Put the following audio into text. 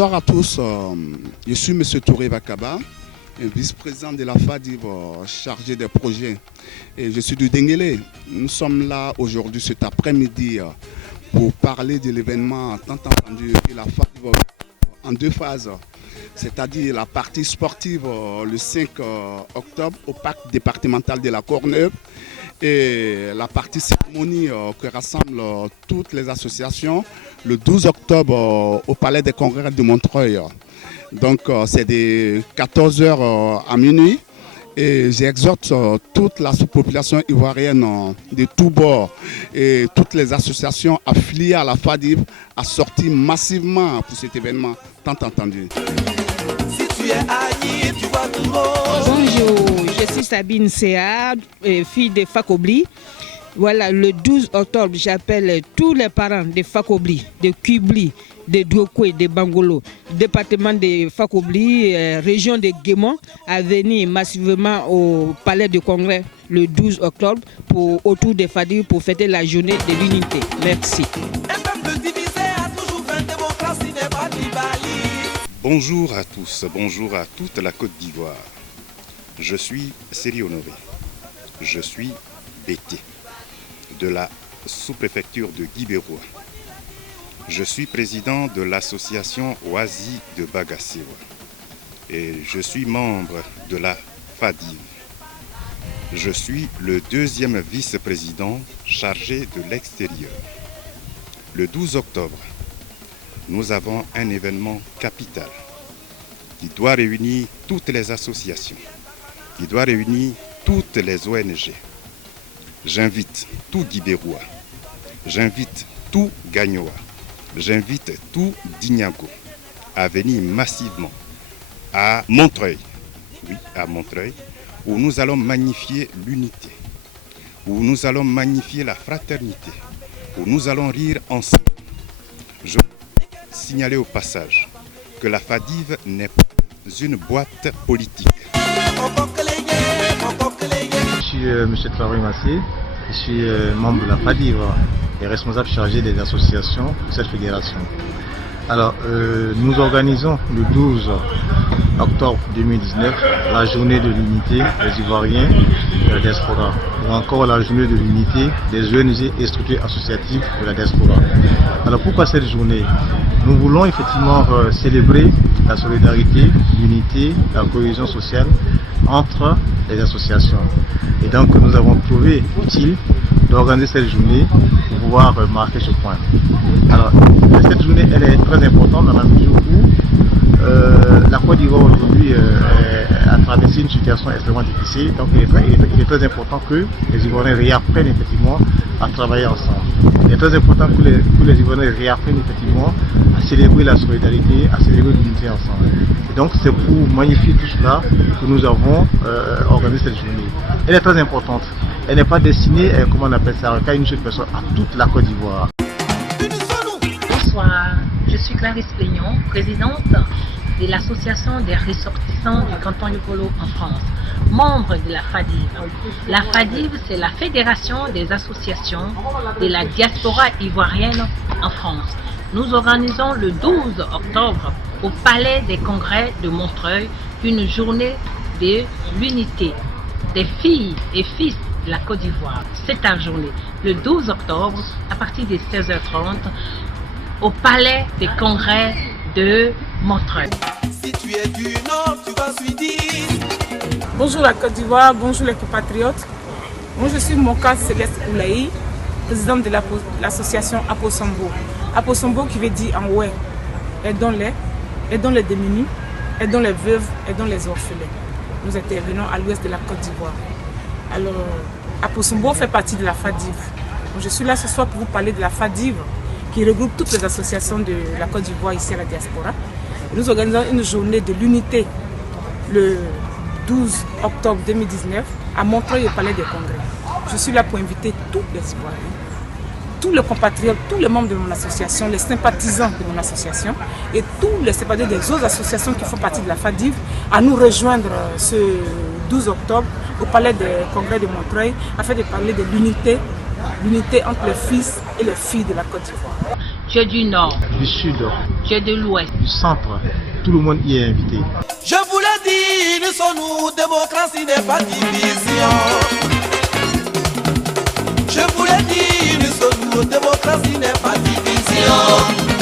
Bonsoir à tous. Je suis M. Touré Vakaba, vice-président de la FADIV chargé des projets. Et je suis du Denguélé. Nous sommes là aujourd'hui, cet après-midi, pour parler de l'événement tant entendu de la FADIV en deux phases. C'est-à-dire la partie sportive le 5 octobre au parc départemental de la Courneuve et la partie cérémonie qui rassemble toutes les associations le 12 octobre au palais des congrès de Montreuil. Donc c'est de 14h à minuit et j'exhorte toute la sous-population ivoirienne de tous bords et toutes les associations affiliées à la FADIV à sortir massivement pour cet événement tant entendu. Bonjour, je suis Sabine Séa, fille de Fakobli. Voilà, le 12 octobre, j'appelle tous les parents de Fakobli, de Kubli, de Douokoué, de Bangolo, département de Fakobli, région de Guémon, à venir massivement au palais de congrès le 12 octobre autour des FADIV pour fêter la journée de l'unité. Merci. Bonjour à tous, bonjour à toute la Côte d'Ivoire. Je suis Seri Honoré. Je suis BT de la sous-préfecture de Guibérois. Je suis président de l'association Oasi de Bagassewa et je suis membre de la FADIV. Je suis le deuxième vice-président chargé de l'extérieur. Le 12 octobre, nous avons un événement capital qui doit réunir toutes les associations, qui doit réunir toutes les ONG. J'invite tout Guibérois, j'invite tout Gagnoa, j'invite tout Dignago à venir massivement à Montreuil, oui, à Montreuil, où nous allons magnifier l'unité, où nous allons magnifier la fraternité, où nous allons rire ensemble. Je signaler au passage que la FADIV n'est pas une boîte politique. Je suis M. Traoré Massé, je suis membre de la FADIV et responsable chargé des associations de cette fédération. Alors, nous organisons le 12 octobre 2019 la journée de l'unité des Ivoiriens de la diaspora, ou encore la journée de l'unité des ONG et structures associatives de la diaspora. Alors pourquoi cette journée? Nous voulons effectivement célébrer la solidarité, l'unité, la cohésion sociale entre les associations. Et donc nous avons trouvé utile d'organiser cette journée pour pouvoir marquer ce point. Alors cette journée elle est très importante dans la mesure où la Côte d'Ivoire aujourd'hui a traversé une situation extrêmement difficile, donc il est très important que les Ivoiriens réapprennent effectivement à travailler ensemble. Il est très important que les Ivoiriens réapprennent effectivement à célébrer la solidarité, à célébrer l'unité ensemble. Et donc c'est pour magnifier tout cela que nous avons organisé cette journée. Elle est très importante. Elle n'est pas destinée, comment on appelle ça, qu'à une seule personne, à toute la Côte d'Ivoire. Bonsoir, je suis Clarisse Peignon, présidente de l'association des ressortissants du canton Yopolo en France, membre de la FADIV. La FADIV, c'est la Fédération des associations de la diaspora ivoirienne en France. Nous organisons le 12 octobre au Palais des Congrès de Montreuil une journée de l'unité des filles et fils de la Côte d'Ivoire. C'est ta journée, le 12 octobre, à partir de 16h30, au Palais des Congrès de Montreuil. Si tu es du Nord, tu vas suivre. Bonjour la Côte d'Ivoire, bonjour les compatriotes. Moi je suis Moka Céleste Oulaï, présidente de l'association Aposombo. Aposombo qui veut dire en ouais, aidons les démunis, aidons les veuves, aidons les orphelins. Nous intervenons à l'ouest de la Côte d'Ivoire. Alors, Aposombo fait partie de la FADIV. Je suis là ce soir pour vous parler de la FADIV qui regroupe toutes les associations de la Côte d'Ivoire ici à la diaspora. Nous organisons une journée de l'unité le 12 octobre 2019 à Montreuil au Palais des Congrès. Je suis là pour inviter tous les Ivoiriens, tous les compatriotes, tous les membres de mon association, les sympathisants de mon association et tous les sympathisants des autres associations qui font partie de la FADIV à nous rejoindre ce 12 octobre au Palais des Congrès de Montreuil afin de parler de l'unité entre les fils et les filles de la Côte d'Ivoire. Tu es du nord. Du sud. Tu es de l'ouest. Du centre. Tout le monde y est invité. Je vous l'ai dit, nous sommes nous, démocratie n'est pas division. Je vous l'ai dit, nous sommes nous, démocratie n'est pas division.